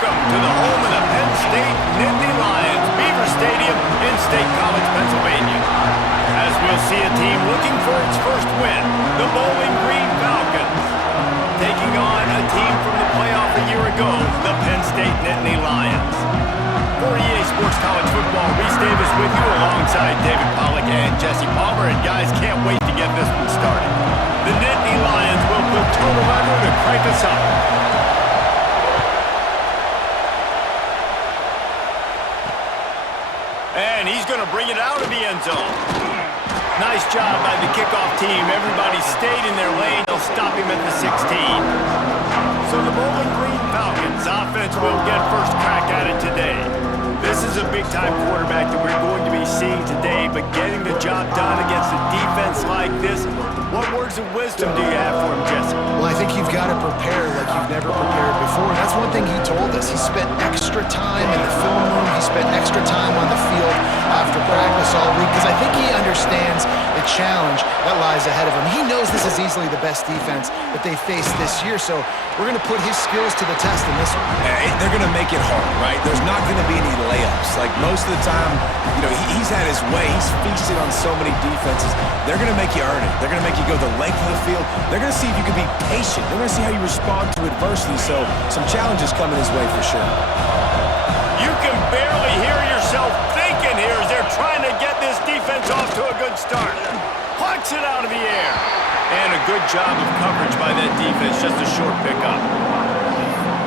Welcome to the home of the Penn State Nittany Lions, Beaver Stadium in State College, Pennsylvania. As we'll see a team looking for its first win, the Bowling Green Falcons, taking on a team from the playoff a year ago, the Penn State Nittany Lions. For EA Sports College Football, Reese Davis with you alongside David Pollack and Jesse Palmer. And guys, can't wait to get this one started. The Nittany Lions will put Turtle Runner to crank us up. And he's going to bring it out of the end zone. Nice job by the kickoff team. Everybody stayed in their lane. They'll stop him at the 16. So the Bowling Green Falcons offense will get first crack at it today. This is a big-time quarterback that we're going to be seeing today, but getting the job done against a defense like this, what words of wisdom do you have for him, Jesse? Well, I think you've got to prepare like you've never prepared before. That's one thing he told us. He spent extra time in the film room. He spent extra time on the field after practice all week because I think he understands the challenge that lies ahead of him. He knows this is easily the best defense that they face this year, so we're going to put his skills to the test in this one. They're going to make it hard, right? There's not going to be any layups. Like most of the time, you know, he's had his way. He's feasted on so many defenses. They're going to make you earn it. They're going to make you go the length of the field. They're going to see if you can be patient. They're going to see how you respond to adversity. So some challenges coming his way for sure. You can barely hear yourself thinking here as they're trying to get this defense off to a good start. Plucks it out of the air. And a good job of coverage by that defense. Just a short pickup.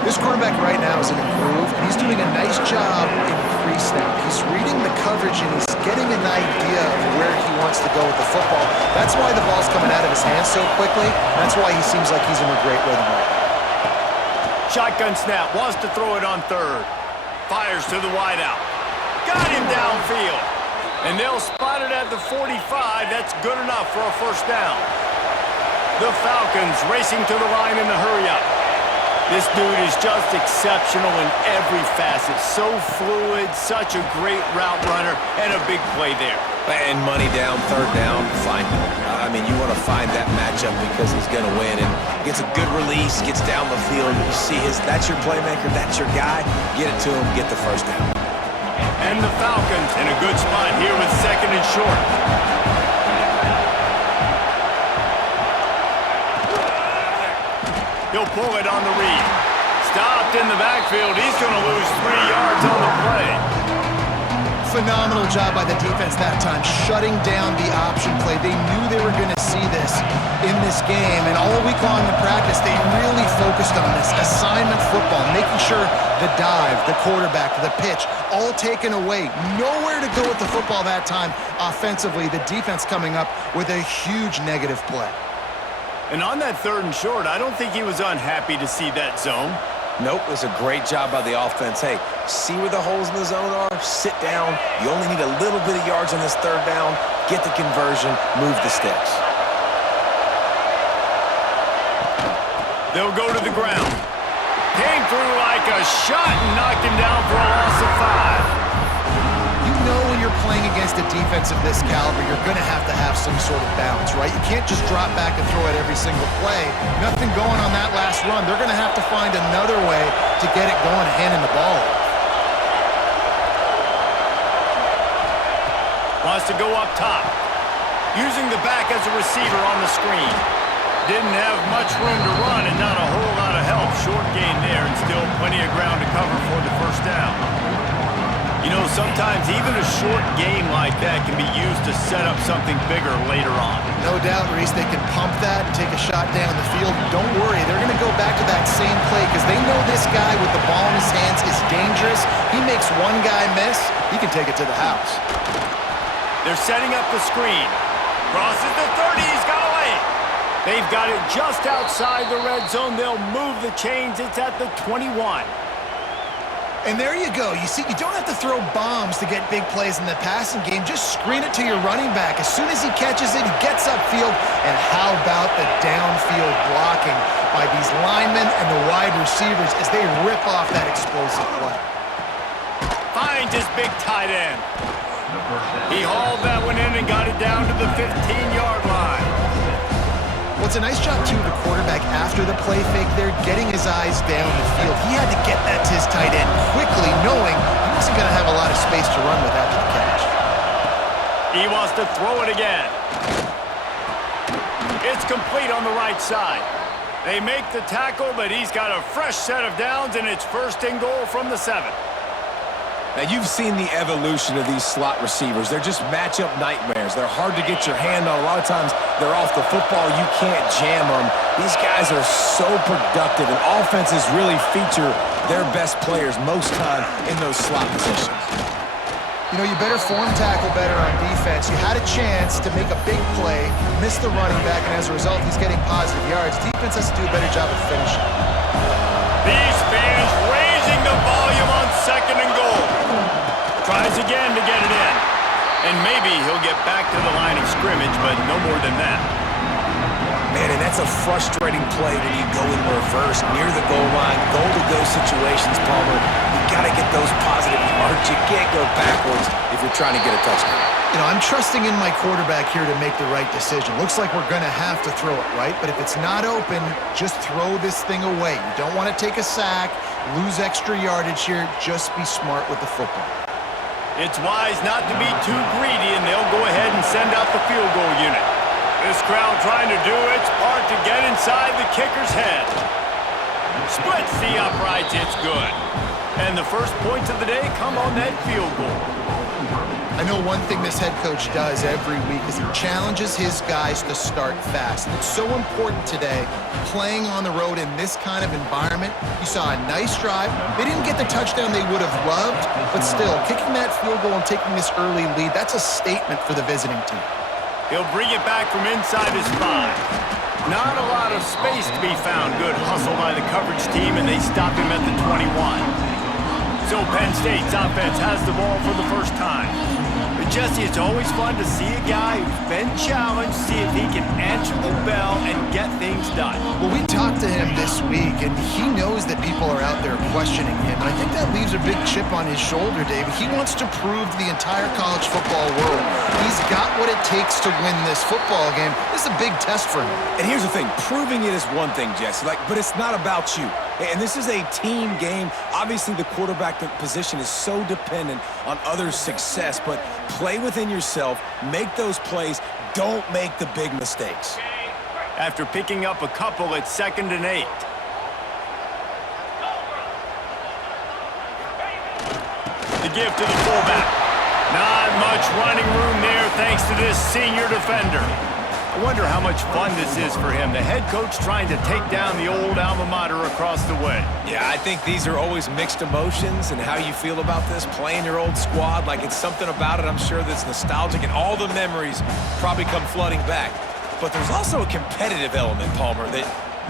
This quarterback right now is in a groove, and he's doing a nice job in pre-snap. He's reading the coverage, and he's getting an idea of where he wants to go with the football. That's why the ball's coming out of his hands so quickly. That's why he seems like he's in a great rhythm right now. Shotgun snap. Wants to throw it on third. Fires to the wideout. Got him downfield. And they'll spot it at the 45. That's good enough for a first down. The Falcons racing to the line in the hurry-up. This dude is just exceptional in every facet. So fluid, such a great route runner, and a big play there. And money down, third down, find him. I mean, you want to find that matchup because he's going to win. And gets a good release, gets down the field. You see that's your playmaker, that's your guy. Get it to him, get the first down. And the Falcons in a good spot here with second and short. He'll pull it on the read. Stopped in the backfield. He's going to lose 3 yards on the play. Phenomenal job by the defense that time, shutting down the option play. They knew they were going to see this in this game, and all week long in practice, they really focused on this assignment football, making sure the dive, the quarterback, the pitch, all taken away. Nowhere to go with the football that time offensively. The defense coming up with a huge negative play. And on that third and short, I don't think he was unhappy to see that zone. Nope, it was a great job by the offense. Hey, see where the holes in the zone are, sit down. You only need a little bit of yards on this third down. Get the conversion, move the sticks. They'll go to the ground. Came through like a shot and knocked him down for a loss of 5. You know when you're playing against a defense of this caliber, you're going to have some sort of balance, right? You can't just drop back and throw it every single play. Nothing going on that last run. They're going to have to find another way to get it going, handing the ball off. Wants to go up top. Using the back as a receiver on the screen. Didn't have much room to run and not a whole lot of help. Short gain there and still plenty of ground to cover for the first down. You know, sometimes even a short game like that can be used to set up something bigger later on. No doubt, Reese, they can pump that and take a shot down the field. Don't worry, they're going to go back to that same play because they know this guy with the ball in his hands is dangerous. He makes one guy miss, he can take it to the house. They're setting up the screen. Crosses the 30, he's got away. They've got it just outside the red zone. They'll move the chains. It's at the 21. And there you go. You see, you don't have to throw bombs to get big plays in the passing game. Just screen it to your running back. As soon as he catches it, he gets upfield. And how about the downfield blocking by these linemen and the wide receivers as they rip off that explosive play. Finds his big tight end. He hauled that one in and got it down to the 15-yard line. Well, it's a nice job, too, the quarterback after the play fake there, getting his eyes down the field. He had to get that to his tight end quickly, knowing he wasn't going to have a lot of space to run with after the catch. He wants to throw it again. It's complete on the right side. They make the tackle, but he's got a fresh set of downs, and it's 1st and goal from the 7. Now, you've seen the evolution of these slot receivers. They're just matchup nightmares. They're hard to get your hand on. A lot of times, they're off the football. You can't jam them. These guys are so productive, and offenses really feature their best players most time in those slot positions. You know, you better form tackle better on defense. You had a chance to make a big play, miss the running back, and as a result, he's getting positive yards. Defense has to do a better job of finishing. These fans raising the volume on 2nd and goal. Tries again to get it in. And maybe he'll get back to the line of scrimmage, but no more than that. Man, and that's a frustrating play when you go in reverse near the goal line, goal-to-go situations, Palmer. You got to get those positive yards. You can't go backwards if you're trying to get a touchdown. You know, I'm trusting in my quarterback here to make the right decision. Looks like we're going to have to throw it, right? But if it's not open, just throw this thing away. You don't want to take a sack, lose extra yardage here. Just be smart with the football. It's wise not to be too greedy, and they'll go ahead and send out the field goal unit. This crowd trying to do its part to get inside the kicker's head. Splits the uprights, it's good. And the first points of the day come on that field goal. I know one thing this head coach does every week is he challenges his guys to start fast. It's so important today, playing on the road in this kind of environment. You saw a nice drive. They didn't get the touchdown they would have loved, but still, kicking that field goal and taking this early lead, that's a statement for the visiting team. He'll bring it back from inside his 5. Not a lot of space to be found. Good hustle by the coverage team, and they stop him at the 21. So Penn State's offense has the ball for the first time. But Jesse, it's always fun to see a guy who's been challenged, see if he can answer the bell and get things done. Well, we talked to him this week, and he knows that people are out there questioning him. And I think that leaves a big chip on his shoulder, David. He wants to prove to the entire college football world he's got what it takes to win this football game. This is a big test for him. And here's the thing. Proving it is one thing, Jesse. But it's not about you. And this is a team game. Obviously, the quarterback position is so dependent on others' success, but play within yourself, make those plays, don't make the big mistakes. After picking up a couple, it's 2nd and 8. The give to the fullback. Not much running room there thanks to this senior defender. I wonder how much fun this is for him. The head coach trying to take down the old alma mater across the way. Yeah, I think these are always mixed emotions and how you feel about this, playing your old squad. Like, it's something about it, I'm sure, that's nostalgic, and all the memories probably come flooding back. But there's also a competitive element, Palmer, that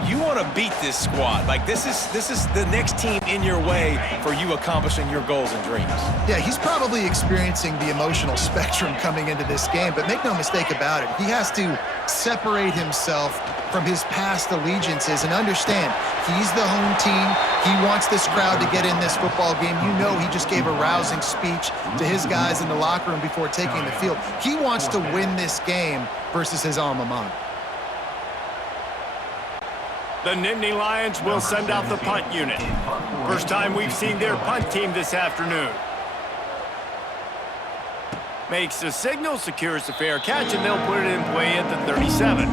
you want to beat this squad. Like, this is the next team in your way for you accomplishing your goals and dreams. Yeah, he's probably experiencing the emotional spectrum coming into this game, but make no mistake about it. He has to separate himself from his past allegiances and understand he's the home team. He wants this crowd to get in this football game. You know, he just gave a rousing speech to his guys in the locker room before taking the field. He wants to win this game versus his alma mater. The Nittany Lions will send out the punt unit. First time we've seen their punt team this afternoon. Makes the signal, secures the fair catch, and they'll put it in play at the 37.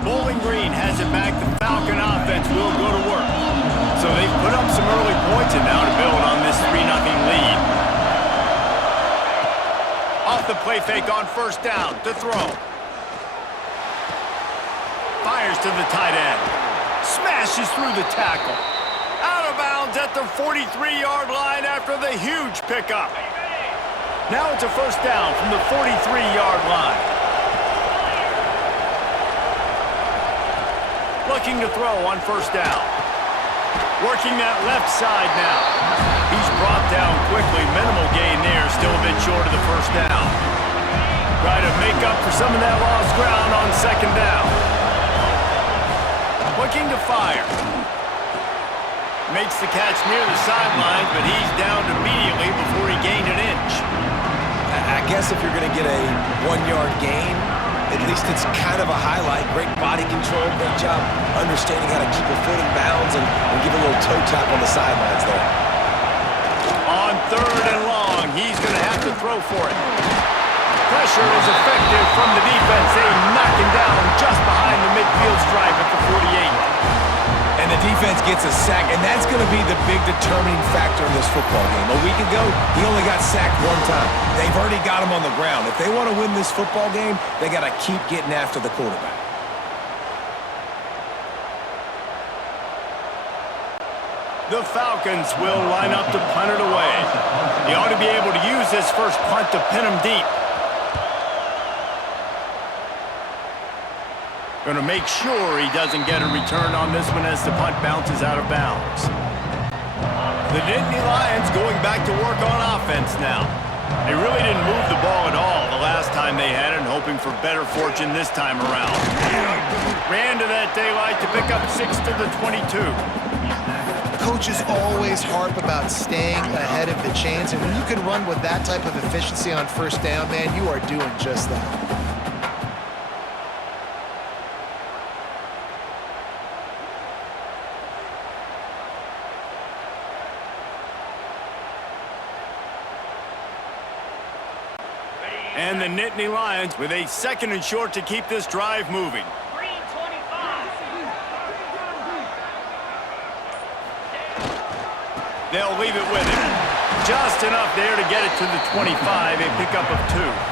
Bowling Green has it back. The Falcon offense will go to work. So they've put up some early points, and now to build on this 3-0 lead. Off the play fake on 1st down to throw. Fires to the tight end. Smashes through the tackle. Out of bounds at the 43-yard line after the huge pickup. Now it's a 1st down from the 43-yard line. Looking to throw on 1st down. Working that left side now. He's brought down quickly. Minimal gain there. Still a bit short of the 1st down. Try to make up for some of that lost ground on 2nd down. Looking to fire. Makes the catch near the sideline, but he's downed immediately before he gained an inch. I guess if you're going to get a 1-yard gain, at least it's kind of a highlight. Great body control, great job understanding how to keep a foot in bounds and give a little toe tap on the sidelines there. On 3rd and long, he's going to have to throw for it. Pressure is effective from the defense. They knock him down just behind the midfield stripe at the 48. And the defense gets a sack, and that's going to be the big determining factor in this football game. A week ago, he only got sacked 1 time. They've already got him on the ground. If they want to win this football game, they got to keep getting after the quarterback. The Falcons will line up to punt it away. He ought to be able to use this first punt to pin him deep. Going to make sure he doesn't get a return on this one as the punt bounces out of bounds. The Nittany Lions going back to work on offense now. They really didn't move the ball at all the last time they had it, and hoping for better fortune this time around. Ran to that daylight to pick up 6 to the 22. Coaches always harp about staying ahead of the chains, and when you can run with that type of efficiency on first down, man, you are doing just that. And the Nittany Lions with a 2nd and short to keep this drive moving. They'll leave it with him. Just enough there to get it to the 25, a pickup of 2.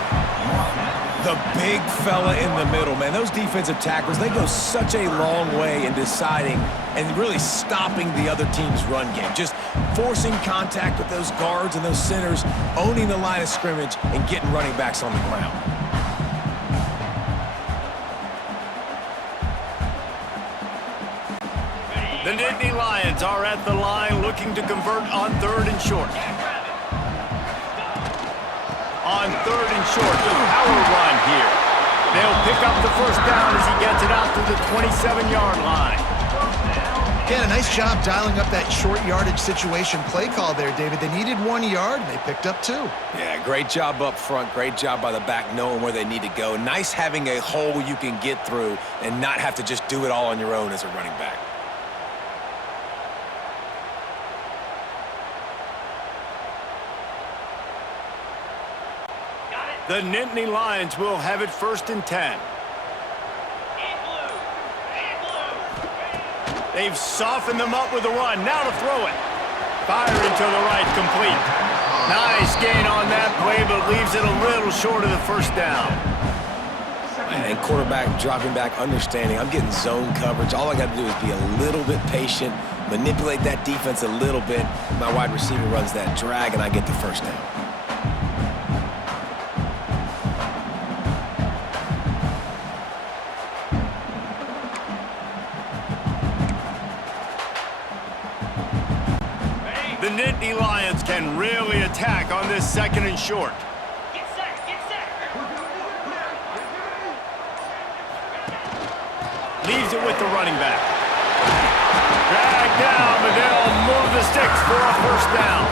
The big fella in the middle, man. Those defensive tackles, they go such a long way in deciding and really stopping the other team's run game. Just forcing contact with those guards and those centers, owning the line of scrimmage, and getting running backs on the ground. The Nittany Lions are at the line looking to convert on 3rd and short. On 3rd and short, the power run here. They'll pick up the first down as he gets it out to the 27-yard line. Again, a nice job dialing up that short yardage situation play call there, David. They needed 1 yard, and they picked up 2. Yeah, great job up front. Great job by the back knowing where they need to go. Nice having a hole you can get through and not have to just do it all on your own as a running back. The Nittany Lions will have it 1st and 10. They've softened them up with a run. Now to throw it. Firing to the right, complete. Nice gain on that play, but leaves it a little short of the first down. And quarterback dropping back, understanding I'm getting zone coverage. All I got to do is be a little bit patient, manipulate that defense a little bit. My wide receiver runs that drag, and I get the first down. The Nittany Lions can really attack on this 2nd and short. Get set, get set. Leaves it with the running back. Dragged down, but they'll move the sticks for a first down.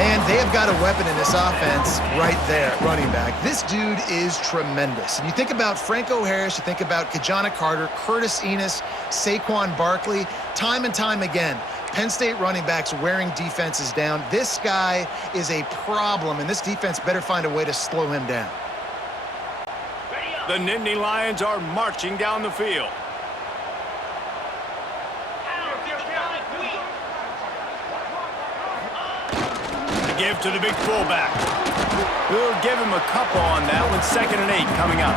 And they have got a weapon in this offense right there, running back. This dude is tremendous. And you think about Franco Harris, you think about Ki-Jana Carter, Curtis Enis, Saquon Barkley, time and time again, Penn State running backs wearing defenses down. This guy is a problem, and this defense better find a way to slow him down. The Nittany Lions are marching down the field. To give to the big fullback. We'll give him a couple on that one. 2nd and 8 coming up.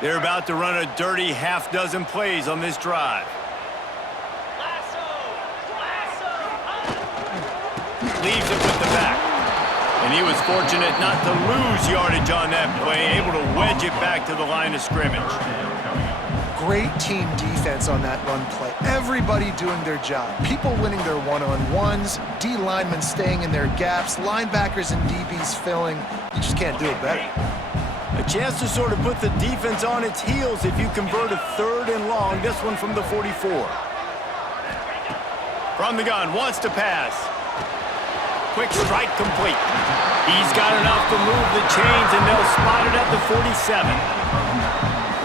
They're about to run a dirty half-dozen plays on this drive. Leaves it with the back. And he was fortunate not to lose yardage on that play, able to wedge it back to the line of scrimmage. Great team defense on that run play. Everybody doing their job. People winning their one-on-ones, D linemen staying in their gaps, linebackers and DBs filling. You just can't do it better. A chance to sort of put the defense on its heels if you convert a 3rd and long. This one from the 44. From the gun, wants to pass. Quick strike complete. He's got enough to move the chains, and they'll spot it at the 47.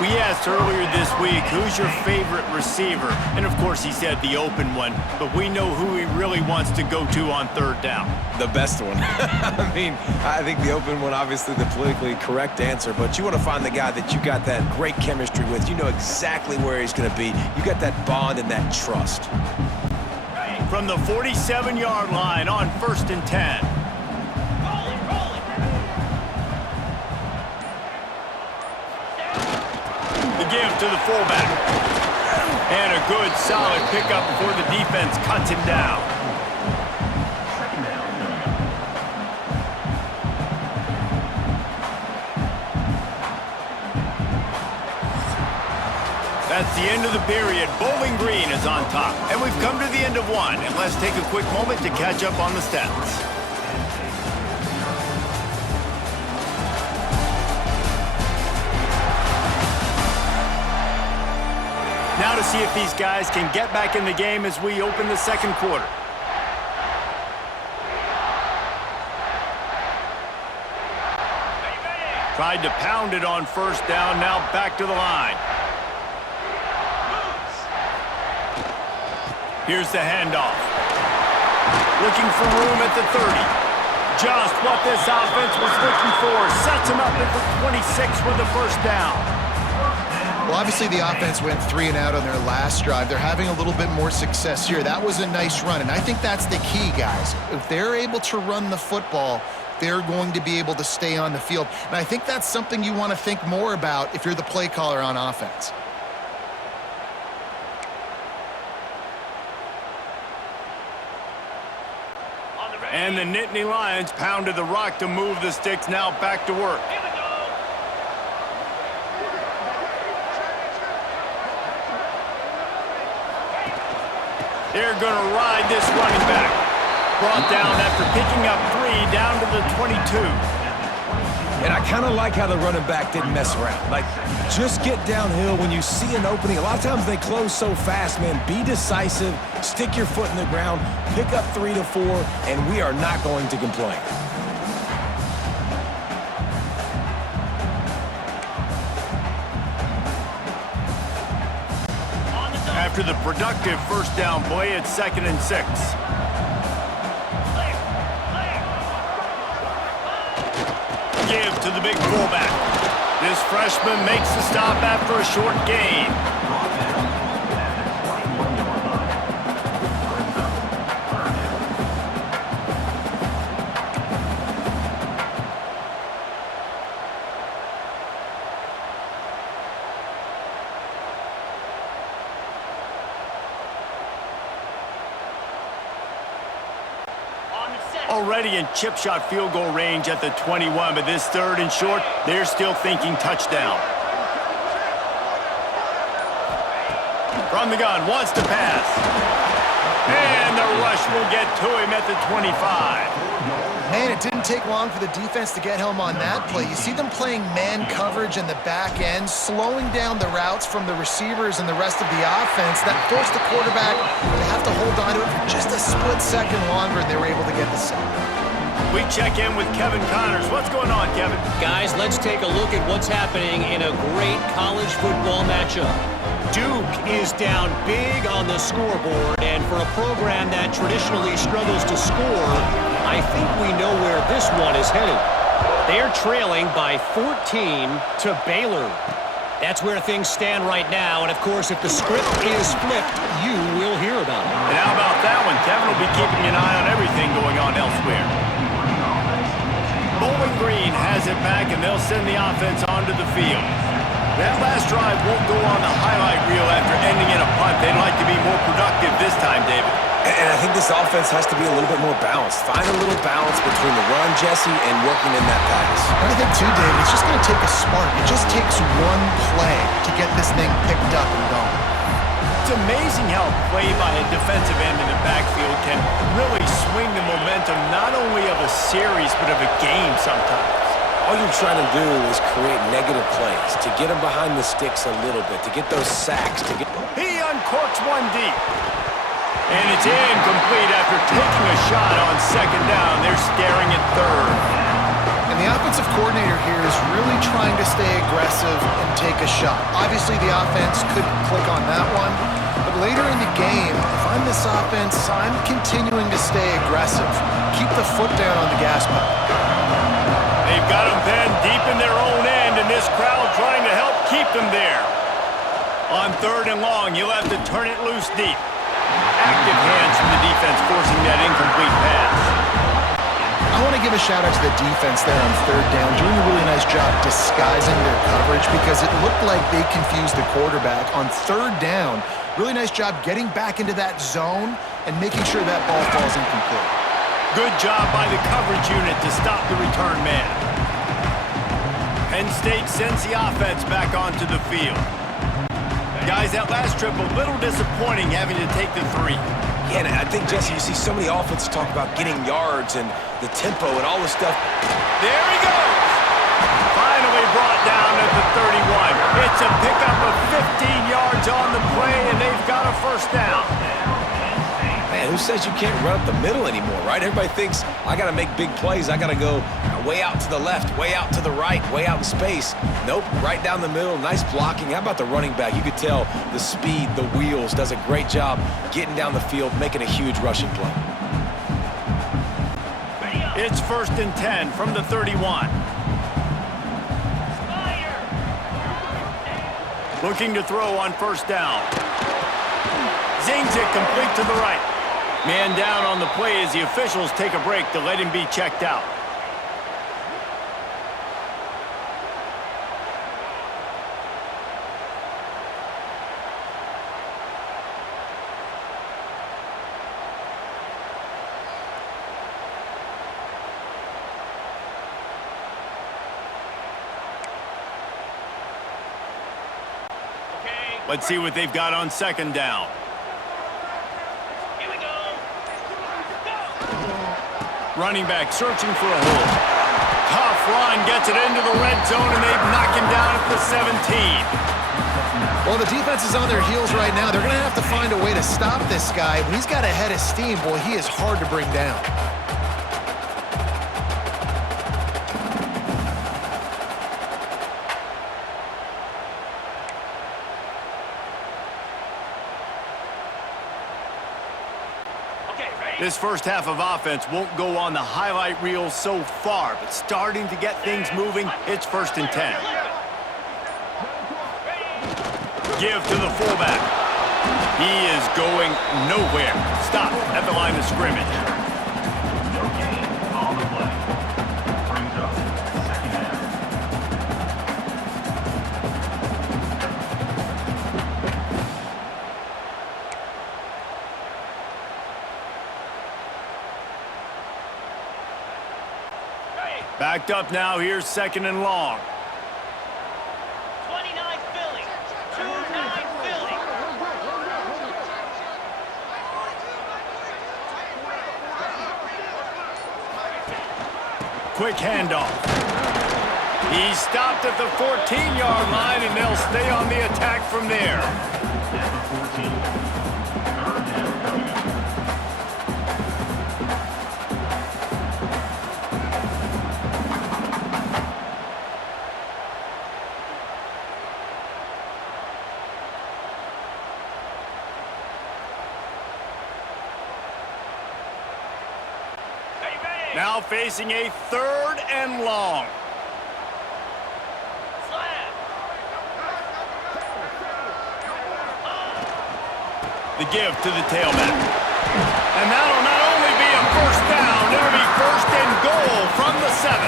We asked earlier this week, who's your favorite receiver? And of course he said the open one, but we know who he really wants to go to on 3rd down. The best one. I mean, I think the open one, obviously the politically correct answer, but you want to find the guy that you got that great chemistry with. You know exactly where he's going to be. You got that bond and that trust. From the 47-yard line on 1st and 10. Give to the fullback. And a good, solid pickup before the defense cuts him down. That's the end of the period. Bowling Green is on top. And we've come to the end of one. And let's take a quick moment to catch up on the stats. Now to see if these guys can get back in the game as we open the 2nd quarter. Tried to pound it on 1st down, now back to the line. Here's the handoff. Looking for room at the 30. Just what this offense was looking for. Sets him up at the 26 with the 1st down. Well, obviously the offense went 3 and out on their last drive. They're having a little bit more success here. That was a nice run, and I think that's the key, guys. If they're able to run the football, they're going to be able to stay on the field. And I think that's something you want to think more about if you're the play caller on offense. And the Nittany Lions pounded the rock to move the sticks, now back to work. They're going to ride this running back. Brought down after picking up 3 down to the 22. And I kind of like how the running back didn't mess around. Like, just get downhill when you see an opening. A lot of times they close so fast, man. Be decisive, stick your foot in the ground, pick up 3 to 4, and we are not going to complain. After the productive 1st down play, it's 2nd and 6. Give to the big fullback. This freshman makes the stop after a short gain. Already in chip shot field goal range at the 21, but this 3rd and short, they're still thinking touchdown. From the gun, wants to pass. And the rush will get to him at the 25. Man, it didn't take long for the defense to get home on that play. You see them playing man coverage in the back end, slowing down the routes from the receivers and the rest of the offense. That forced the quarterback to have to hold on to it for just a split second longer, and they were able to get the sack. We check in with Kevin Connors. What's going on, Kevin? Guys, let's take a look at what's happening in a great college football matchup. Duke is down big on the scoreboard, and for a program that traditionally struggles to score, I think we know where this one is headed. They're trailing by 14 to Baylor. That's where things stand right now, and of course, if the script is flipped, you will hear about it. And how about that one? Kevin will be keeping an eye on everything going on elsewhere. Bowling Green has it back, and they'll send the offense onto the field. That last drive won't go on the highlight reel after ending in a punt. They'd like to be more productive this time, David. And I think this offense has to be a little bit more balanced. Find a little balance between the run, Jesse, and working in that pass. I think, too, David, it's just going to take a spark. It just takes one play to get this thing picked up. It's amazing how play by a defensive end in the backfield can really swing the momentum not only of a series but of a game sometimes. All you're trying to do is create negative plays, to get them behind the sticks a little bit, to get those sacks, to get... He uncorks one deep. And it's incomplete after taking a shot on second down. They're staring at third. And the offensive coordinator here is really trying to stay aggressive and take a shot. Obviously, the offense could click on that one. But later in the game, if I'm this offense, I'm continuing to stay aggressive. Keep the foot down on the gas pedal. They've got them then deep in their own end, and this crowd trying to help keep them there. On third and long, you'll have to turn it loose deep. Active hands from the defense forcing that incomplete pass. I want to give a shout out to the defense there on third down, doing a really nice job disguising their coverage because it looked like they confused the quarterback on third down. Really nice job getting back into that zone and making sure that ball falls incomplete. Good job by the coverage unit to stop the return man. Penn State sends the offense back onto the field. Guys, that last trip a little disappointing having to take the 3. Yeah, and I think, Jesse, you see so many offenses talk about getting yards and the tempo and all this stuff. There he goes! Finally brought down at the 31. It's a pickup of 15 yards on the play, and they've got a first down. Man, who says you can't run up the middle anymore, right? Everybody thinks, I got to make big plays. I got to go way out to the left, way out to the right, way out in space. Nope, right down the middle. Nice blocking. How about the running back? You could tell the speed, the wheels, does a great job getting down the field, making a huge rushing play. It's 1st and 10 from the 31. Looking to throw on first down. Zings it complete to the right. Man down on the play as the officials take a break to let him be checked out. Let's see what they've got on second down. Here we go. Running back searching for a hole. Tough run, gets it into the red zone, and they've knocked him down at the 17. Well, the defense is on their heels right now. They're going to have to find a way to stop this guy. When he's got a head of steam, boy, he is hard to bring down. This first half of offense won't go on the highlight reel so far, but starting to get things moving, it's 1st and 10. Give to the fullback. He is going nowhere. Stop at the line of scrimmage. Backed up now, here's 2nd and long. 29 Philly. 2-9 Philly. Quick handoff. He's stopped at the 14-yard line, and they'll stay on the attack from there. Now facing a 3rd and long. Slam. The give to the tailback. And that'll not only be a first down, it'll be 1st and goal from the 7.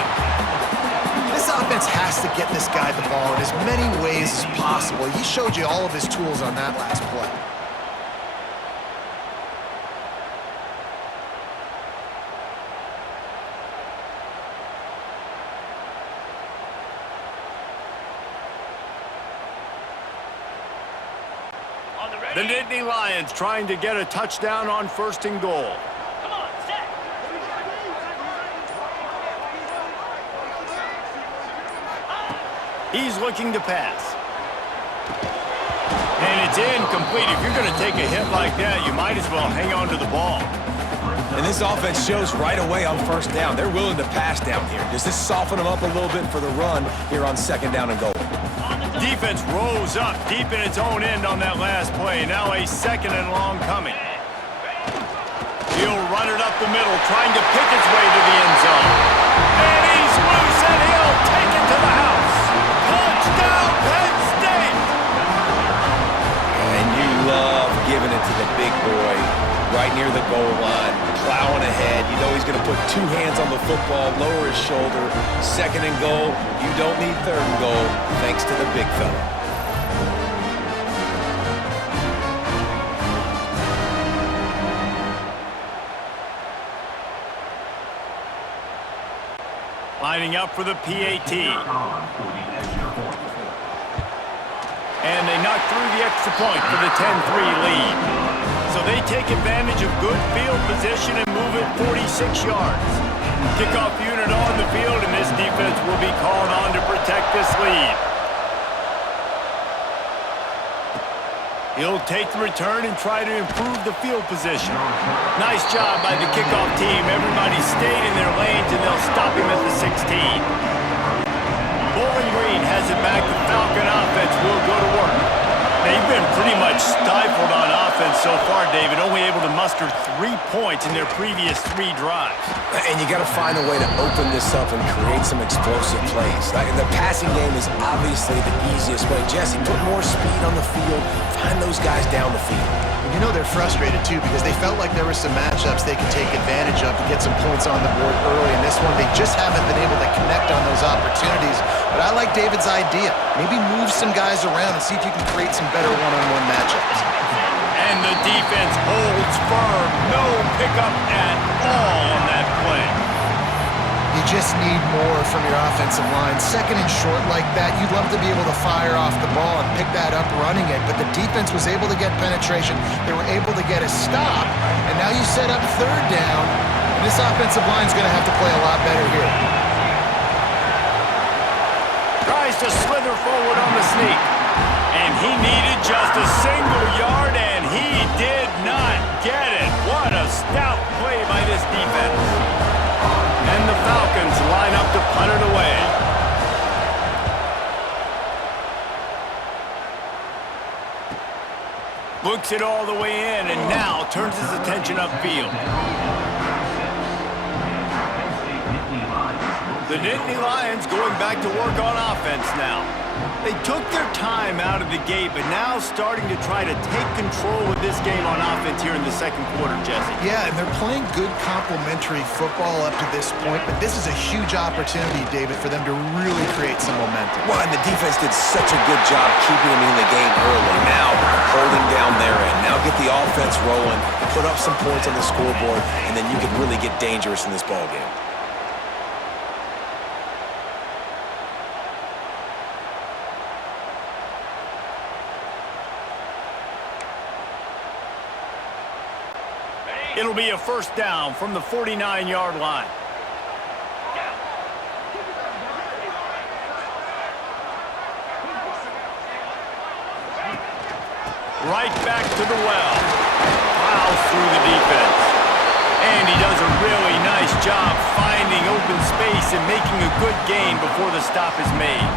This offense has to get this guy the ball in as many ways as possible. He showed you all of his tools on that last play. On The Nittany Lions trying to get a touchdown on 1st and goal. Come on, set. He's looking to pass. And it's incomplete. If you're going to take a hit like that, you might as well hang on to the ball. And this offense shows right away on 1st down. They're willing to pass down here. Does this soften them up a little bit for the run here on 2nd down and goal? Defense rose up deep in its own end on that last play. Now a 2nd and long coming. He'll run it up the middle, trying to pick his way to the end zone. And he's loose, and he'll take it to the house. Touchdown, Penn State! And you love giving it to the big boy right near the goal line, plowing ahead. You know he's going to put 2 hands on the football, lower his shoulder. 2nd and goal. You don't need 3rd and goal, thanks to the big fella. Lining up for the PAT. And they knock through the extra point for the 10-3 lead. So they take advantage of good field position and move it 46 yards. Kickoff unit on the field, and this defense will be called on to protect this lead. He'll take the return and try to improve the field position. Nice job by the kickoff team. Everybody stayed in their lanes, and they'll stop him at the 16. Bowling Green has it back. The Falcon offense will go to work. They've been pretty much stifled on offense so far, David, only able to muster 3 points in their previous 3 drives. And you got to find a way to open this up and create some explosive plays. The passing game is obviously the easiest way. Jesse, put more speed on the field. Find those guys down the field. And you know they're frustrated, too, because they felt like there were some matchups they could take advantage of to get some points on the board early. In this one, they just haven't been able to connect on those opportunities. But I like David's idea. Maybe move some guys around and see if you can create some better one-on-one matchups. And the defense holds firm. No pickup at all on that play. You just need more from your offensive line. 2nd and short like that, you'd love to be able to fire off the ball and pick that up running it, but the defense was able to get penetration. They were able to get a stop, and now you set up 3rd down, and this offensive line's going to have to play a lot better here. Tries to slither forward on the sneak. And he needed just a single yard, and he did not get it. What a stout play by this defense. And the Falcons line up to punt it away. Looks it all the way in, and now turns his attention upfield. The Nittany Lions going back to work on offense now. They took their time out of the gate, but now starting to try to take control of this game on offense here in the 2nd quarter, Jesse. Yeah, and they're playing good complementary football up to this point, but this is a huge opportunity, David, for them to really create some momentum. Well, and the defense did such a good job keeping them in the game early. Now, holding down their end. Now get the offense rolling, put up some points on the scoreboard, and then you can really get dangerous in this ballgame. It'll be a 1st down from the 49-yard line. Right back to the well. Plows through the defense. And he does a really nice job finding open space and making a good gain before the stop is made.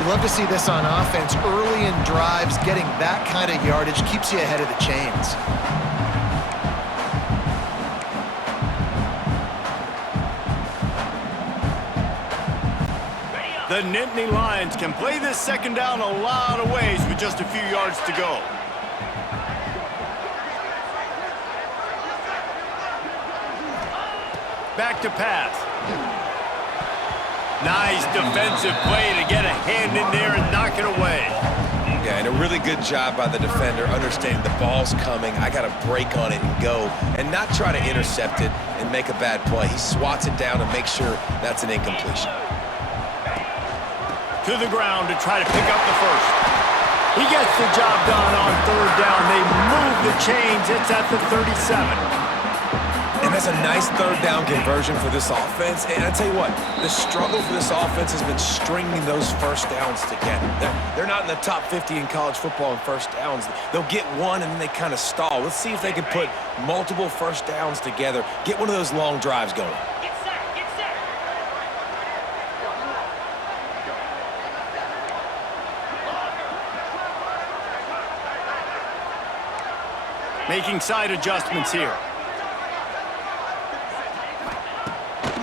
You love to see this on offense. Early in drives, getting that kind of yardage keeps you ahead of the chains. The Nittany Lions can play this 2nd down a lot of ways with just a few yards to go. Back to pass. Nice defensive play to get a hand in there and knock it away. Yeah, and a really good job by the defender understanding the ball's coming. I got to break on it and go and not try to intercept it and make a bad play. He swats it down and makes sure that's an incompletion. To the ground to try to pick up the 1st. He gets the job done on third down. They move the chains. It's at the 37. And that's a nice third down conversion for this offense. And I tell you what, the struggle for this offense has been stringing those first downs together. They're not in the top 50 in college football in first downs. They'll get one and then they kind of stall. Let's see if they can put multiple first downs together, get one of those long drives going. Get set, get set. Making side adjustments here.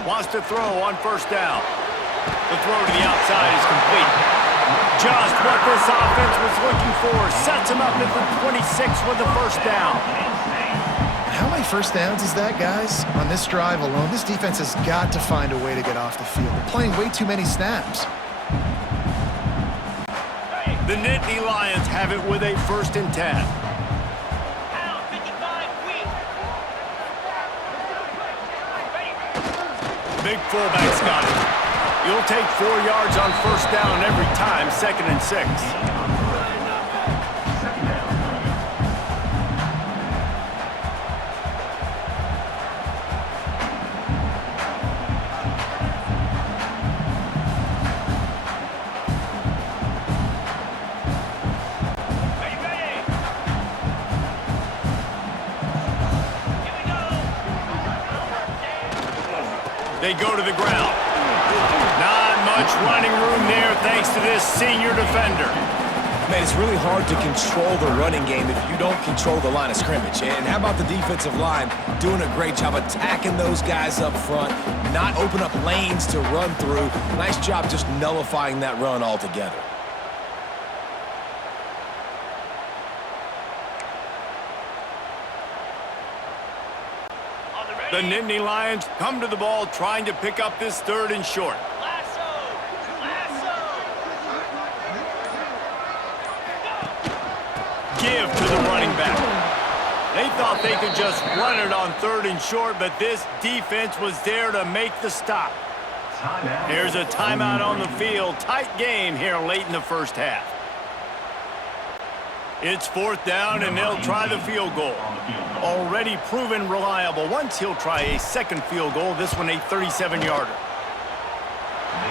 Wants to throw on first down. The throw to the outside is complete. Just what this offense was looking for. Sets him up at the 26 with the first down. How many first downs is that, guys? On this drive alone, this defense has got to find a way to get off the field. They're playing way too many snaps. The Nittany Lions have it with a 1st and 10. Pound 55 weak. Big fullback's got it. You'll take 4 yards on first down every time, 2nd and 6. They go to the ground. Not much running room there thanks to this senior defender. Man, it's really hard to control the running game if you don't control the line of scrimmage. And how about the defensive line doing a great job attacking those guys up front, not open up lanes to run through. Nice job just nullifying that run altogether. The Nittany Lions come to the ball trying to pick up this 3rd and short. Lasso, lasso. Give to the running back. They thought they could just run it on 3rd and short, but this defense was there to make the stop. Here's a timeout on the field. Tight game here late in the first half. It's 4th down, and they'll try the field goal. Already proven reliable. Once he'll try a 2nd field goal, this one a 37-yarder.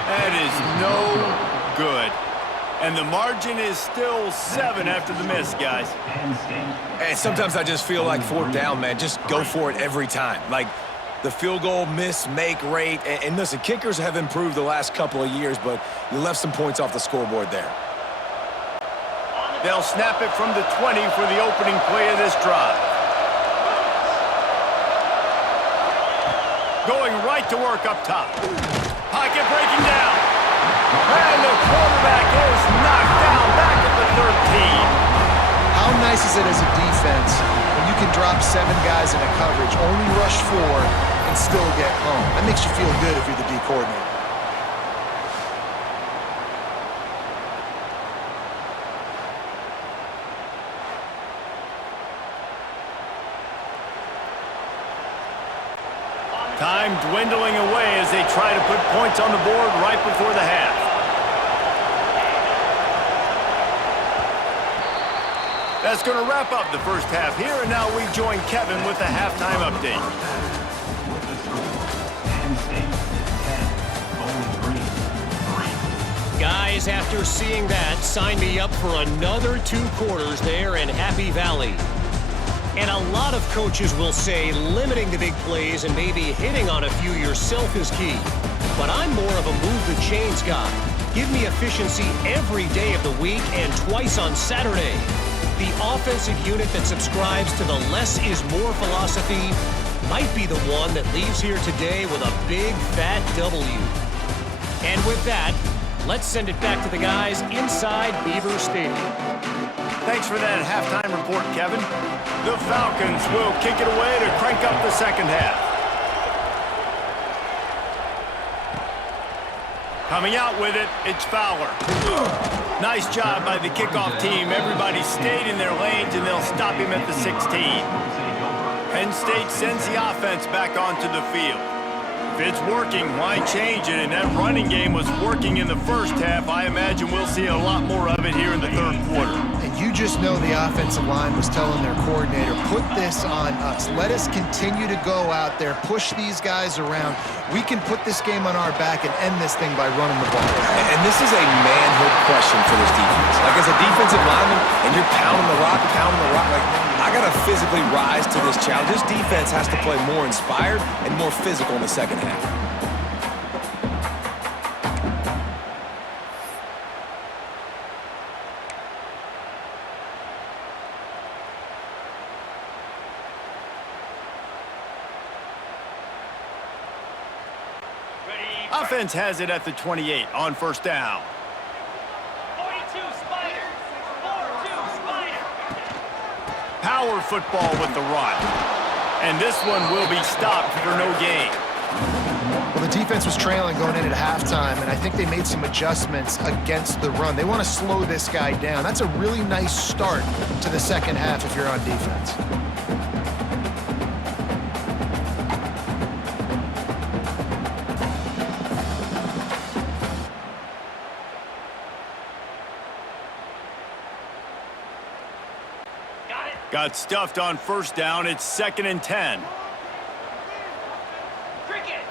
That is no good. And the margin is still 7 after the miss, guys. And sometimes I just feel like 4th down, man, just go for it every time. Like the field goal miss-make rate. And listen, kickers have improved the last couple of years, but you left some points off the scoreboard there. They'll snap it from the 20 for the opening play of this drive. Going right to work up top. Pocket breaking down. And the quarterback is knocked down back at the 13. How nice is it as a defense when you can drop 7 guys in a coverage, only rush 4, and still get home? That makes you feel good if you're the D coordinator. Time dwindling away as they try to put points on the board right before the half. That's going to wrap up the first half here, and now we join Kevin with the halftime update. Guys, after seeing that, sign me up for another 2 quarters there in Happy Valley. And a lot of coaches will say limiting the big plays and maybe hitting on a few yourself is key. But I'm more of a move the chains guy. Give me efficiency every day of the week and twice on Saturday. The offensive unit that subscribes to the less is more philosophy might be the one that leaves here today with a big fat W. And with that, let's send it back to the guys inside Beaver Stadium. Thanks for that halftime report, Kevin. The Falcons will kick it away to crank up the second half. Coming out with it, it's Fowler. Nice job by the kickoff team. Everybody stayed in their lanes, and they'll stop him at the 16. Penn State sends the offense back onto the field. If it's working, why change it? And that running game was working in the first half. I imagine we'll see a lot more of it here in the third quarter. You just know the offensive line was telling their coordinator, put this on us. Let us continue to go out there, push these guys around. We can put this game on our back and end this thing by running the ball. And this is a manhood question for this defense. Like, as a defensive lineman, and you're pounding the rock, like, I got to physically rise to this challenge. This defense has to play more inspired and more physical in the second half. Offense has it at the 28 on first down. 42 Spider. 4-2 Spider. Power football with the run. And this one will be stopped for no gain. Well, the defense was trailing going into halftime, and I think they made some adjustments against the run. They want to slow this guy down. That's a really nice start to the second half if you're on defense. Got stuffed on first down. It's 2nd and 10. Cricket.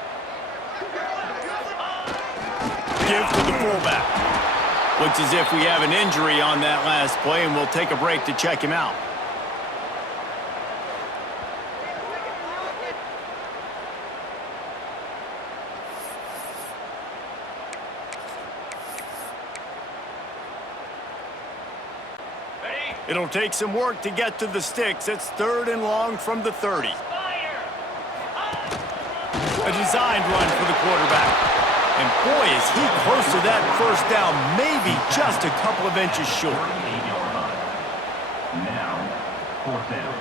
Give to the fullback. Looks as if we have an injury on that last play, and we'll take a break to check him out. It'll take some work to get to the sticks. It's 3rd and long from the 30. A designed run for the quarterback. And boy, is he close to that first down, maybe just a couple of inches short. Now, 4th down.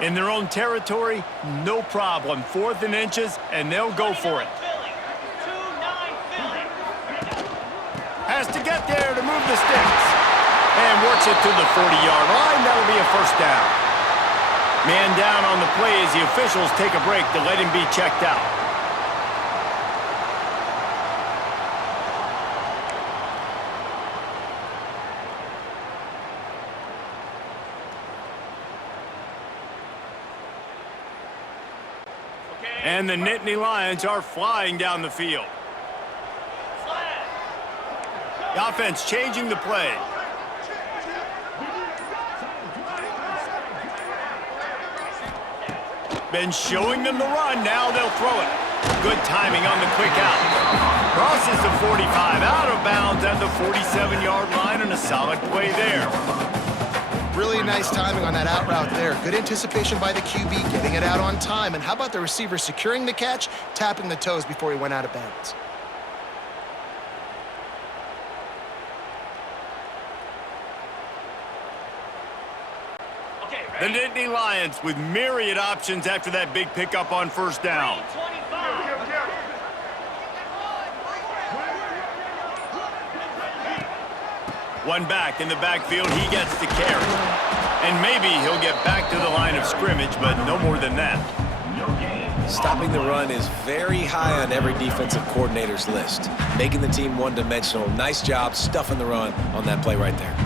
In their own territory, no problem. 4th and inches, and they'll go for it. 2-9 Philly. Has to get there to move the sticks. And works it to the 40-yard line. That'll be a first down. Man down on the play as the officials take a break to let him be checked out. And the Nittany Lions are flying down the field. The offense changing the play. Been showing them the run. Now they'll throw it. Good timing on the quick out. Crosses the 45 out of bounds at the 47-yard line, and a solid play there. Really nice timing on that out route there. Good anticipation by the QB, getting it out on time. And how about the receiver securing the catch, tapping the toes before he went out of bounds? Okay, The ready? Nittany Lions with myriad options after that big pickup on first down. 25. One back in the backfield, he gets the carry. And maybe he'll get back to the line of scrimmage, but no more than that. Stopping the run is very high on every defensive coordinator's list. Making the team one-dimensional. Nice job stuffing the run on that play right there.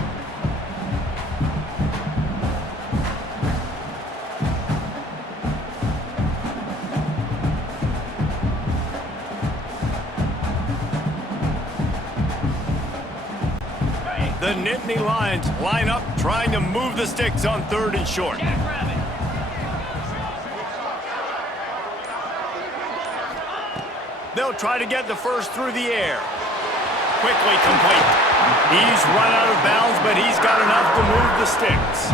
The Nittany Lions line up, trying to move the sticks on 3rd and short. Jackrabbit. They'll try to get the first through the air. Quickly complete. He's run out of bounds, but he's got enough to move the sticks.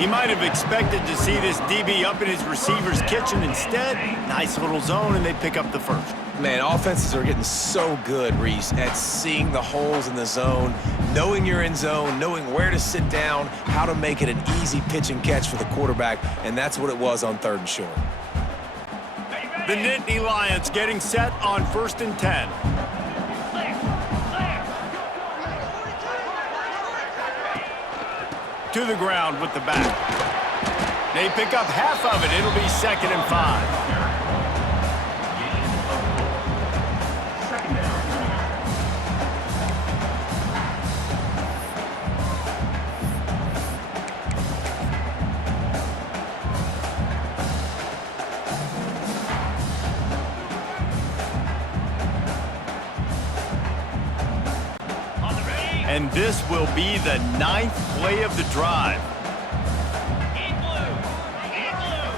He might have expected to see this DB up in his receiver's kitchen. Instead, nice little zone, and they pick up the first. Man, offenses are getting so good, Reese, at seeing the holes in the zone, knowing you're in zone, knowing where to sit down, how to make it an easy pitch and catch for the quarterback, and that's what it was on 3rd and short. The Nittany Lions getting set on 1st and 10. to the ground with the back. They pick up half of it. It'll be 2nd and 5. And this will be the 9th play of the drive. In blue. In blue.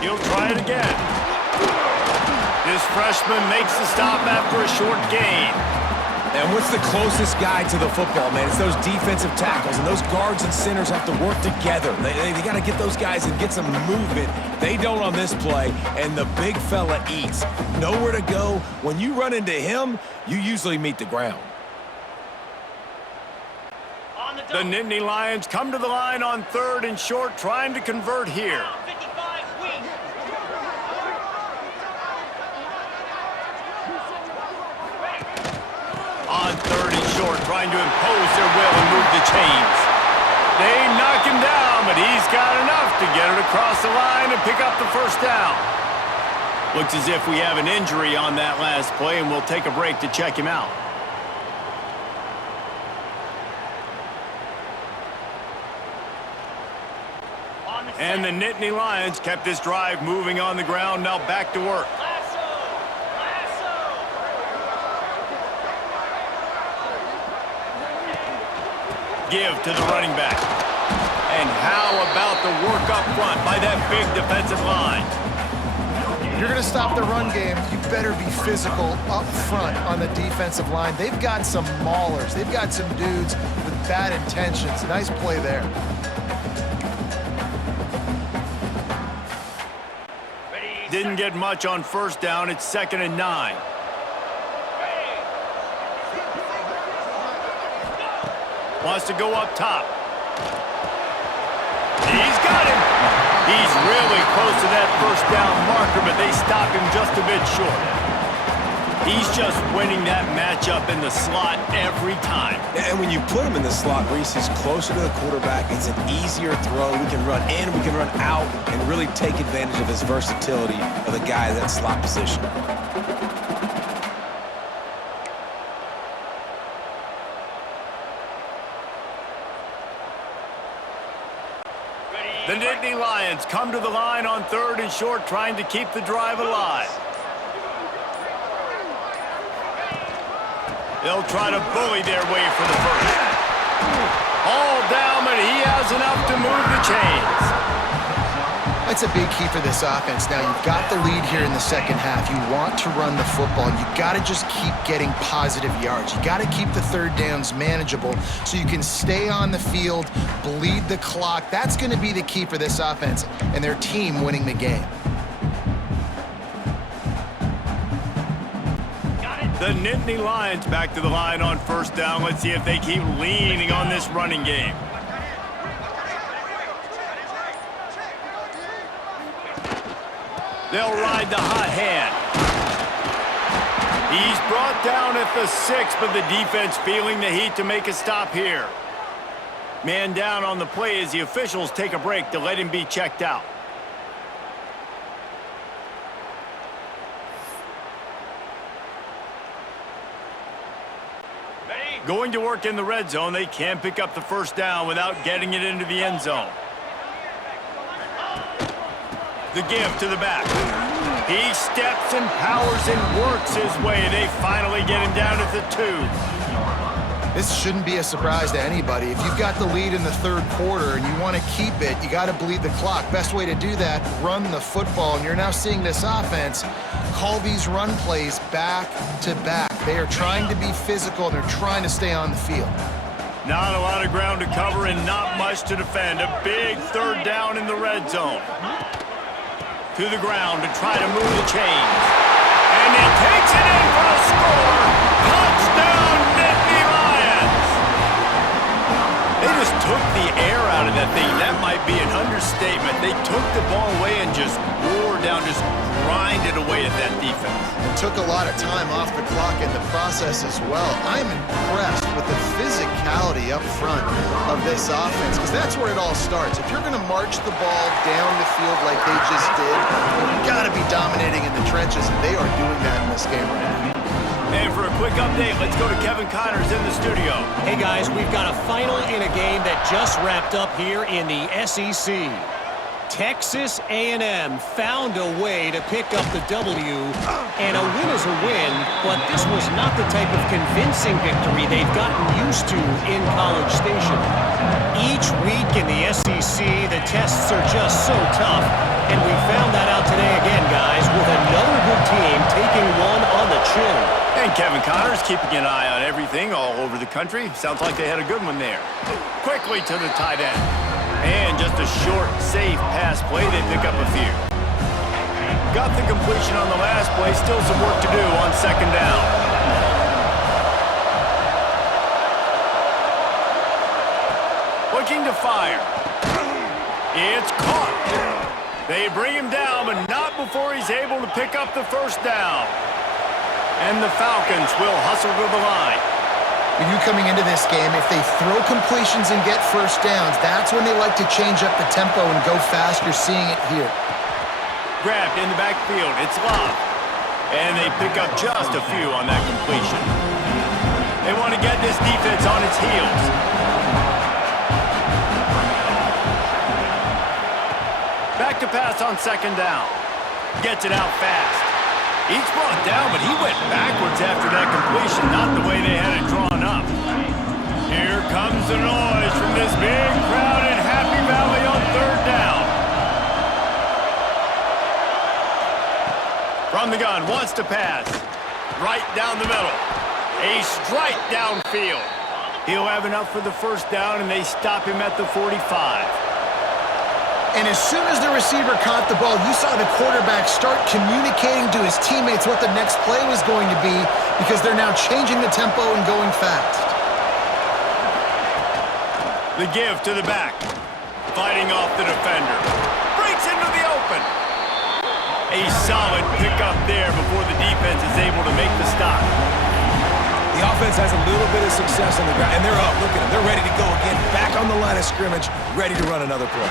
He'll try it again. This freshman makes the stop after a short gain. And what's the closest guy to the football, man? It's those defensive tackles, and those guards and centers have to work together. They got to get those guys and get some movement. They don't on this play, and the big fella eats. Nowhere to go. When you run into him, you usually meet the ground. On the The double. Nittany Lions come to the line on 3rd and short, trying to convert here. 55 weak. On 3rd and short, trying to impose their will and move the chains. They knock him down, but he's got enough to get it across the line and pick up the 1st down. Looks as if we have an injury on that last play, and we'll take a break to check him out. On the And the Nittany Lions kept this drive moving on the ground, now back to work. Lasso. Lasso. Give to the running back. And how about the work up front by that big defensive line? If you're going to stop the run game, you better be physical up front on the defensive line. They've got some maulers. They've got some dudes with bad intentions. Nice play there. Ready. Didn't get much on 1st down. It's 2nd and 9. Wants to go up top. He's got him. He's really close to that 1st down marker, but they stop him just a bit short. He's just winning that matchup in the slot every time. And when you put him in the slot, Reese, he's closer to the quarterback. It's an easier throw. We can run in, we can run out, and really take advantage of his versatility of the guy in that slot position. The Nittany Lions come to the line on 3rd and short, trying to keep the drive alive. They'll try to bully their way for the 1st. All down, but he has enough to move the chains. That's a big key for this offense. Now, you've got the lead here in the 2nd half. You want to run the football. You got to just keep getting positive yards. You got to keep the 3rd downs manageable so you can stay on the field, bleed the clock. That's going to be the key for this offense and their team winning the game. The Nittany Lions back to the line on 1st down. Let's see if they keep leaning on this running game. They'll ride the hot hand. He's brought down at the 6, but the defense feeling the heat to make a stop here. Man down on the play as the officials take a break to let him be checked out. Going to work in the red zone, they can't pick up the 1st down without getting it into the end zone. The give to the back. He steps and powers and works his way. They finally get him down at the 2. This shouldn't be a surprise to anybody. If you've got the lead in the 3rd quarter and you want to keep it, you got to bleed the clock. Best way to do that, run the football. And you're now seeing this offense call these run plays back to back. They are trying to be physical, and they're trying to stay on the field. Not a lot of ground to cover and not much to defend. A big 3rd down in the red zone. To the ground to try to move the chains. And he takes it in for a score. Touchdown, Nittany Lions! They just took the air out of that thing. That might be an understatement. They took the ball away and just wore down, just grinded away at that defense. defense. And took a lot of time off the clock in the process as well. I'm impressed with the physicality up front of this offense, because that's where it all starts. If you're going to march the ball down the field like they just did, you've got to be dominating in the trenches, and they are doing that in this game right now. And for a quick update, let's go to Kevin Connors in the studio. Hey guys, we've got a final in a game that just wrapped up here in the SEC. Texas A&M found a way to pick up the W, and a win is a win, but this was not the type of convincing victory they've gotten used to in College Station. Each week in the SEC, the tests are just so tough, and we found that out today again, guys, with another good team taking one on the chin. And Kevin Connors keeping an eye on everything all over the country. Sounds like they had a good one there. Quickly to the tight end. And just a short, safe pass play. They pick up a few. Got the completion on the last play. Still some work to do on second down. Looking to fire. It's caught. They bring him down, but not before he's able to pick up the first down. And the Falcons will hustle to the line. With you coming into this game, if they throw completions and get first downs, that's when they like to change up the tempo and go fast. You're seeing it here. Grabbed in the backfield. It's Love. And they pick up just a few on that completion. They want to get this defense on its heels. Back to pass on second down. Gets it out fast. He's brought down, but he went backwards after that completion, not the way they had it drawn up. Here comes the noise from this big crowd in Happy Valley on third down. From the gun, wants to pass. Right down the middle. A strike downfield. He'll have enough for the first down, and they stop him at the 45. And as soon as the receiver caught the ball, you saw the quarterback start communicating to his teammates what the next play was going to be, because they're now changing the tempo and going fast. The give to the back. Fighting off the defender. Breaks into the open. A solid pickup there before the defense is able to make the stop. The offense has a little bit of success on the ground, and they're up. Look at them. They're ready to go again. Back on the line of scrimmage, ready to run another play.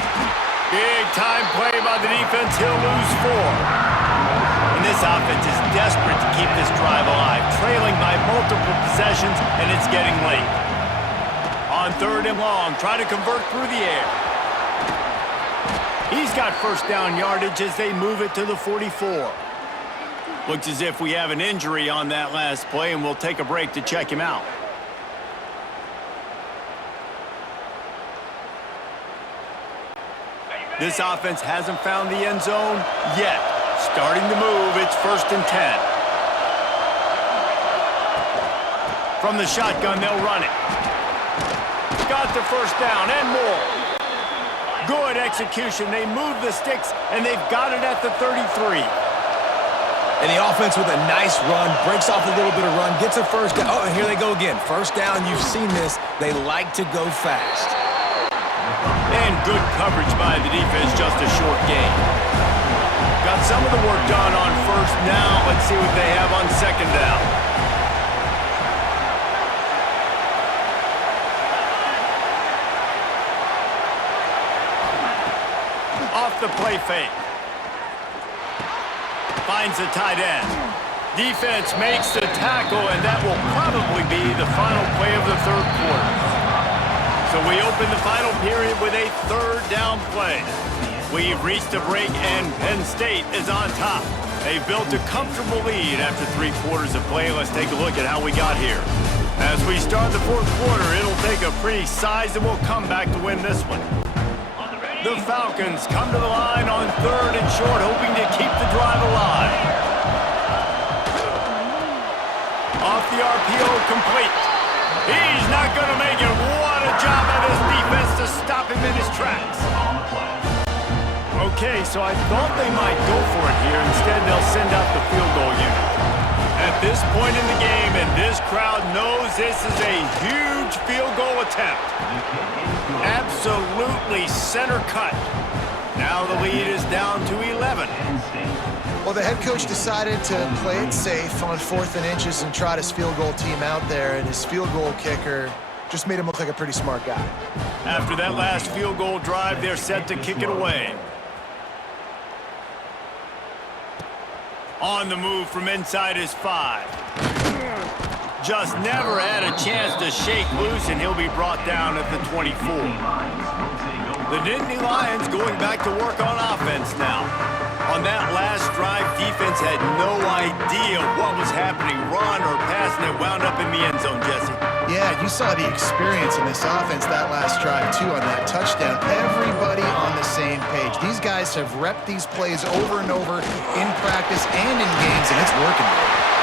Big time play by the defense. He'll lose 4. And this offense is desperate to keep this drive alive, trailing by multiple possessions, and it's getting late. On third and long, try to convert through the air. He's got first down yardage as they move it to the 44. Looks as if we have an injury on that last play, and we'll take a break to check him out. This offense hasn't found the end zone yet. Starting to move, it's 1st and 10. From the shotgun, they'll run it. Got the first down and more. Good execution. They move the sticks, and they've got it at the 33. And the offense with a nice run, breaks off a little bit of run, gets a first down. Oh, and here they go again. First down, you've seen this. They like to go fast. And good coverage by the defense, just a short gain. Got some of the work done on first. Now let's see what they have on second down. Off the play fake. Finds the tight end. Defense makes the tackle, and that will probably be the final play of the third quarter. So we open the final period with a third down play. We've reached a break, and Penn State is on top. They've built a comfortable lead after 3 quarters of play. Let's take a look at how we got here. As we start the fourth quarter, it'll take a pretty sizable comeback to win this one. The Falcons come to the line on third and short, hoping to keep the drive alive. Off the RPO, complete. He's not going to make it. What a job by this defense to stop him in his tracks. Okay, so I thought they might go for it here. Instead, they'll send out the field goal unit. At this point in the game, and this crowd knows this is a huge field goal attempt. Absolutely center cut. Now the lead is down to 11. Well, the head coach decided to play it safe on 4th and inches and trot his field goal team out there, and his field goal kicker just made him look like a pretty smart guy. After that last field goal drive, they're set to kick it away. On the move from inside his 5. Just never had a chance to shake loose, and he'll be brought down at the 24. The Nittany Lions going back to work on offense now. On that last drive, defense had no idea what was happening. Run or pass, and it wound up in the end zone, Jesse. Yeah, you saw the experience in this offense that last drive, too, on that touchdown. Everybody on the same page. These guys have repped these plays over and over in practice and in games, and it's working.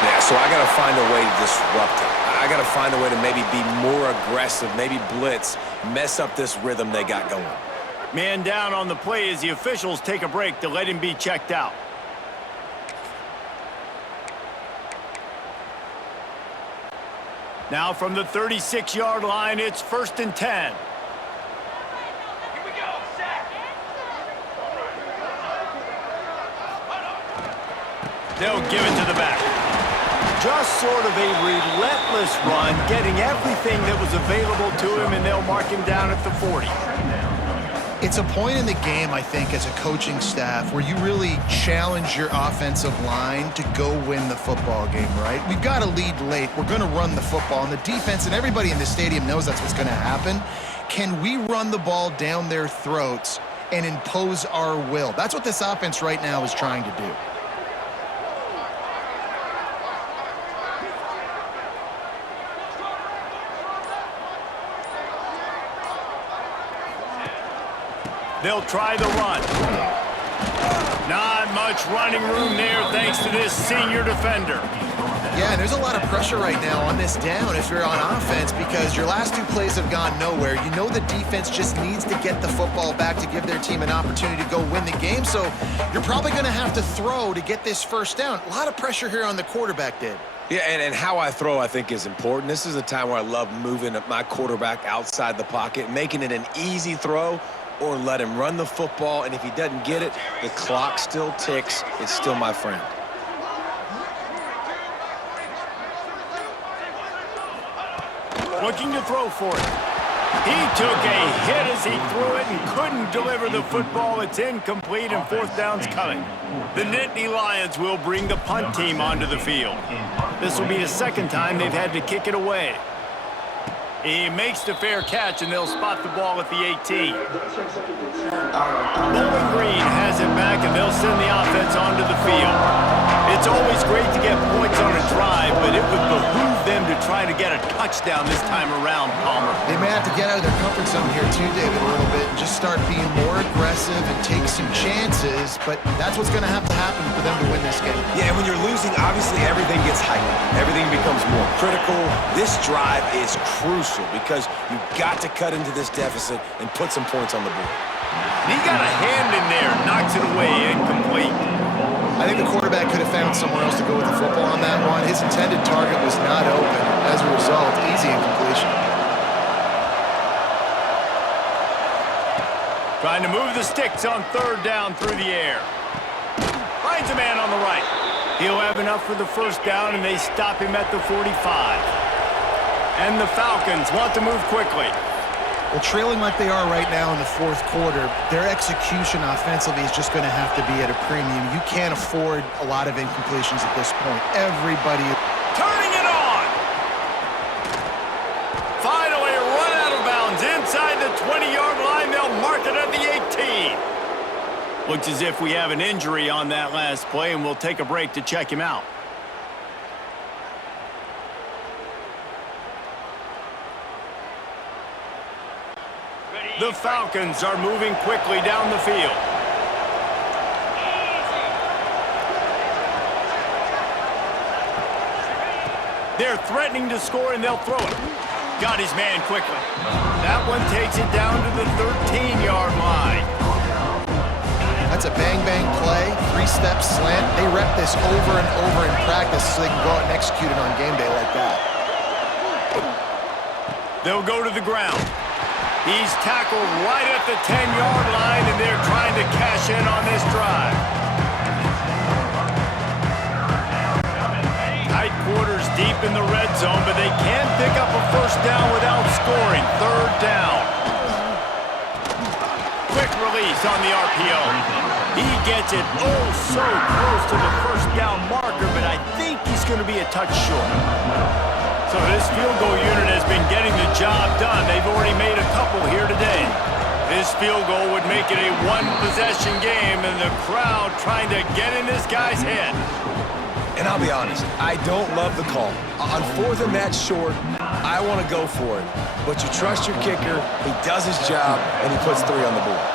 Yeah, so I got to find a way to disrupt it. I got to find a way to maybe be more aggressive, maybe blitz, mess up this rhythm they got going. Man down on the play as the officials take a break to let him be checked out. Now from the 36-yard line, it's 1st and 10. Here we go, set. They'll give it to the back. Just sort of a relentless run, getting everything that was available to him, and they'll mark him down at the 40. It's a point in the game, I think, as a coaching staff where you really challenge your offensive line to go win the football game, right? We've got to lead late. We're going to run the football, and the defense and everybody in the stadium knows that's what's going to happen. Can we run the ball down their throats and impose our will? That's what this offense right now is trying to do. They'll try the run. Not much running room there thanks to this senior defender. Yeah, and there's a lot of pressure right now on this down if you're on offense because your last 2 plays have gone nowhere. You know the defense just needs to get the football back to give their team an opportunity to go win the game, so you're probably going to have to throw to get this first down. A lot of pressure here on the quarterback, Dave. Yeah, and how I throw, I think, is important. This is a time where I love moving my quarterback outside the pocket, making it an easy throw, or let him run the football, and if he doesn't get it, the clock still ticks. It's still my friend. Looking to throw for it. He took a hit as he threw it and couldn't deliver the football. It's incomplete, and 4th down's coming. The Nittany Lions will bring the punt team onto the field. This will be the 2nd time they've had to kick it away. He makes the fair catch, and they'll spot the ball at the 18. Bowling Green has it back, and they'll send the offense onto the field. It's always great to get points on a drive, but it would behoove them to try to get a touchdown this time around, Palmer. They may have to get out of their comfort zone here too, David, a little bit, and just start being more aggressive and take some chances, but that's what's going to have to happen for them to win this game. Yeah, and when you're losing, obviously everything gets heightened. Everything becomes more critical. This drive is crucial because you've got to cut into this deficit and put some points on the board. He got a hand in there, knocks it away, incomplete. I think the quarterback could have found somewhere else to go with the football on that one. His intended target was not open. As a result, easy incompletion. Trying to move the sticks on 3rd down through the air. Finds a man on the right. He'll have enough for the first down, and they stop him at the 45. And the Falcons want to move quickly. Well, trailing like they are right now in the 4th quarter, their execution offensively is just going to have to be at a premium. You can't afford a lot of incompletions at this point. Everybody Turning it on. Finally run out of bounds inside the 20-yard line. They'll mark it at the 18. Looks as if we have an injury on that last play, and we'll take a break to check him out. The Falcons are moving quickly down the field. They're threatening to score, and they'll throw it. Got his man quickly. That one takes it down to the 13-yard line. That's a bang-bang play, 3-step slant. They rep this over and over in practice so they can go out and execute it on game day like that. They'll go to the ground. He's tackled right at the 10-yard line, and they're trying to cash in on this drive. deep in the red zone, but they can't pick up a first down without scoring. Third down. Quick release on the RPO. He gets it oh so close to the first down marker, but I think he's going to be a touch short. So this field goal unit has been getting the job done. They've already made a couple here today. This field goal would make it a one-possession game, and the crowd trying to get in this guy's head. And I'll be honest, I don't love the call. On 4th and that short, I want to go for it. But you trust your kicker, he does his job, and he puts 3 on the board.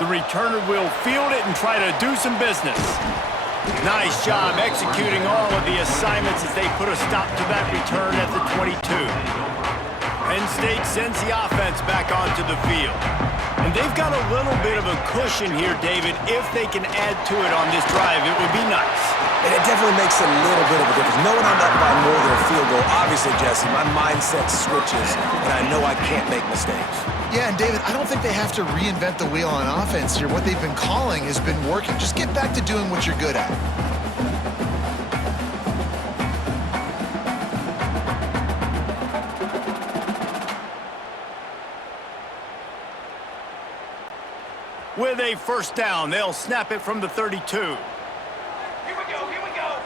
The returner will field it and try to do some business. Nice job executing all of the assignments as they put a stop to that return at the 22. Penn State sends the offense back onto the field. And they've got a little bit of a cushion here, David. If they can add to it on this drive, it would be nice. And it definitely makes a little bit of a difference. Knowing I'm up by more than a field goal, obviously, Jesse, my mindset switches, and I know I can't make mistakes. Yeah, and David, I don't think they have to reinvent the wheel on offense here. What they've been calling has been working. Just get back to doing what you're good at. With a first down, they'll snap it from the 32. Here we go, here we go.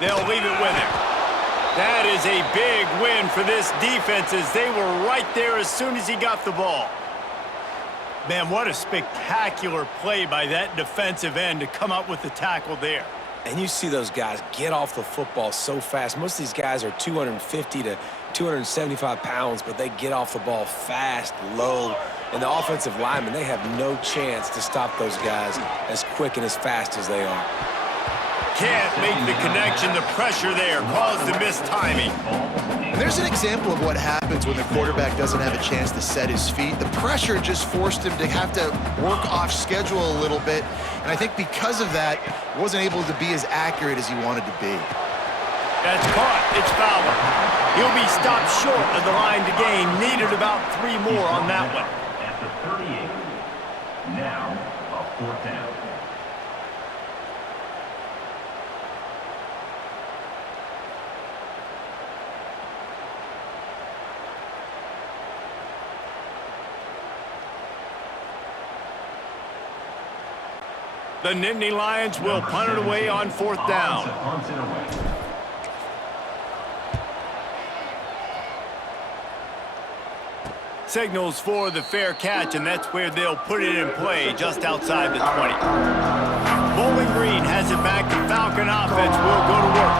They'll leave it with him. That is a big win for this defense as they were right there as soon as he got the ball. Man, what a spectacular play by that defensive end to come up with the tackle there. And you see those guys get off the football so fast. Most of these guys are 250 to 275 pounds, but they get off the ball fast, low. And the offensive linemen, they have no chance to stop those guys as quick and as fast as they are. Can't make the connection. The pressure there caused the mistiming. And there's an example of what happens when the quarterback doesn't have a chance to set his feet. The pressure just forced him to have to work off schedule a little bit. And I think because of that, wasn't able to be as accurate as he wanted to be. That's caught. It's Fowler. He'll be stopped short of the line to gain. Needed about 3 more on that one. At the 38. Now, a 4th down. The Nittany Lions will punt it away on 4th down. Punts it away. Signals for the fair catch, and that's where they'll put it in play, just outside the 20. Bowling Green has it back. The Falcon offense will go to work.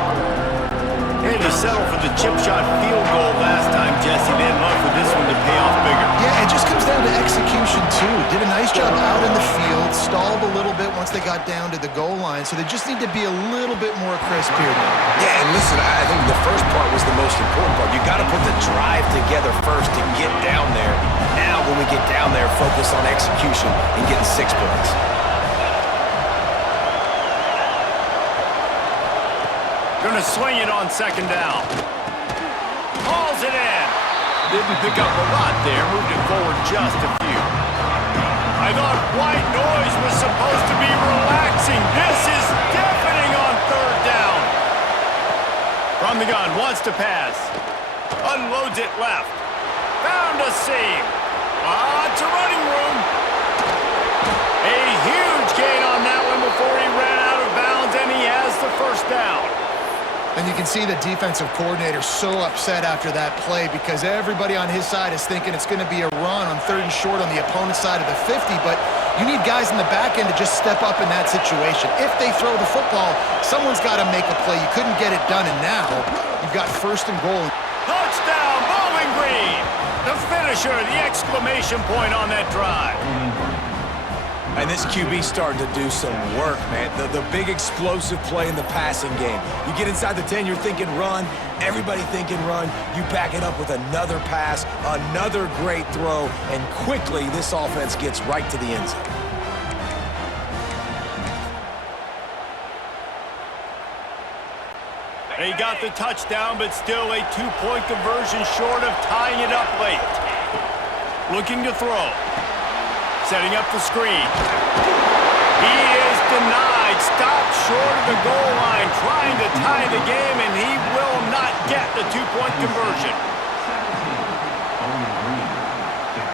They had to settle for the chip shot field goal last time, Jesse. They had love for this one to pay off bigger. Yeah, it just comes down to execution, too. Did a nice job out in the field, stalled a little bit once they got down to the goal line, so they just need to be a little bit more crisp here now. Yeah, and listen, I think the first part was the most important part. You got to put the drive together first to get down there. Now, when we get down there, focus on execution and getting 6 points. Gonna swing it on 2nd down. Hauls it in. Didn't pick up a lot there. Moved it forward just a few. I thought white noise was supposed to be relaxing. This is deafening on 3rd down. From the gun, wants to pass. Unloads it left. Found a seam. Lots of running room. A huge gain on that one before he ran out of bounds, and he has the first down. And you can see the defensive coordinator so upset after that play because everybody on his side is thinking it's going to be a run on 3rd and short on the opponent's side of the 50, but you need guys in the back end to just step up in that situation. If they throw the football, someone's got to make a play. You couldn't get it done, and now you've got 1st and goal. Touchdown, Bowling Green! The finisher, the exclamation point on that drive. And this QB's starting to do some work, man. The big explosive play in the passing game. You get inside the 10, you're thinking run. Everybody thinking run. You back it up with another pass, another great throw, and quickly this offense gets right to the end zone. They got the touchdown, but still a 2-point conversion short of tying it up late. looking to throw. Setting up the screen. He is denied, stopped short of the goal line, trying to tie the game, and he will not get the two-point conversion.